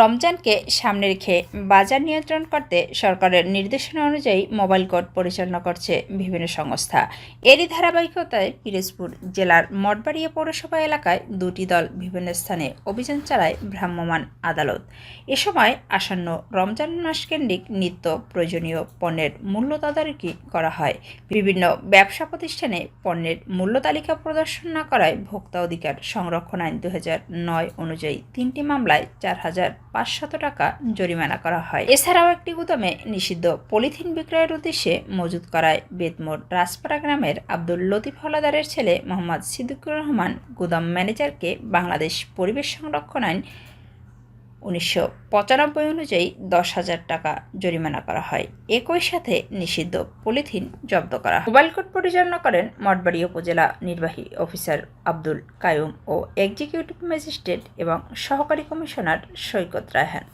রমজানকে সামনে রেখে বাজার নিয়ন্ত্রণ করতে সরকারের নির্দেশনা অনুযায়ী মোবাইল কোর্ট পরিচালনা করছে বিভিন্ন সংস্থা। এরই ধারাবাহিকতায় পিরোজপুর জেলার মঠবাড়িয়া পৌরসভা এলাকায় দুটি দল বিভিন্ন স্থানে অভিযান চালায় ভ্রাম্যমাণ আদালত। এ সময় আসন্ন রমজান মাস কেন্দ্রিক নিত্য প্রয়োজনীয় পণ্যের মূল্য তদারকি করা হয়। বিভিন্ন ব্যবসা প্রতিষ্ঠানে পণ্যের মূল্য তালিকা প্রদর্শন না করায় ভোক্তা অধিকার সংরক্ষণ আইন 2009 অনুযায়ী 3টি মামলায় 4,500 টাকা জরিমানা করা হয়। এছাড়াও একটি গুদামে নিষিদ্ধ পলিথিন বিক্রয়ের উদ্দেশ্যে মজুত করায় বেতমোড় রাজপাড়া গ্রামের আব্দুল লতিফ হলাদারের ছেলে মোহাম্মদ সিদ্দিকুর রহমান গুদাম ম্যানেজারকে বাংলাদেশ পরিবেশ সংরক্ষণ আইন 1995 অনুযায়ী 10,000 টাকা জরিমানা করা হয়। একই সাথে নিষিদ্ধ পলিথিন জব্দ করা হয়। মোবাইল কোর্ট পরিচালনা করেন মঠবাড়িয়া উপজেলা নির্বাহী অফিসার আব্দুল কায়ুম ও এক্সিকিউটিভ ম্যাজিস্ট্রেট এবং সহকারী কমিশনার সৈকত রায়হান।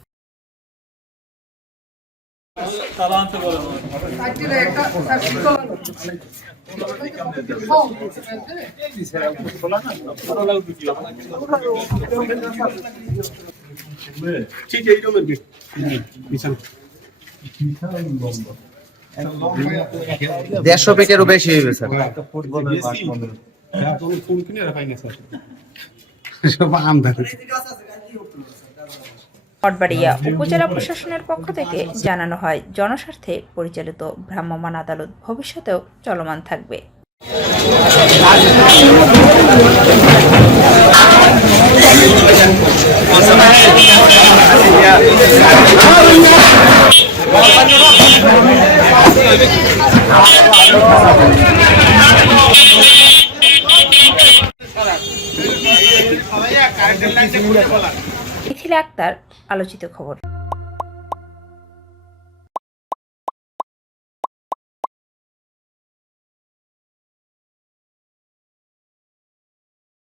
ঠিক এইরকম 150 পেটেরও বেশি হইবে স্যার। মঠবাড়িয়া উপজেলা প্রশাসনের পক্ষ থেকে জানানো হয়, জনস্বার্থে পরিচালিত ভ্রাম্যমাণ আদালত ভবিষ্যতেও চলমান থাকবে। মিথিলা আক্তার, আলোচিত খবর।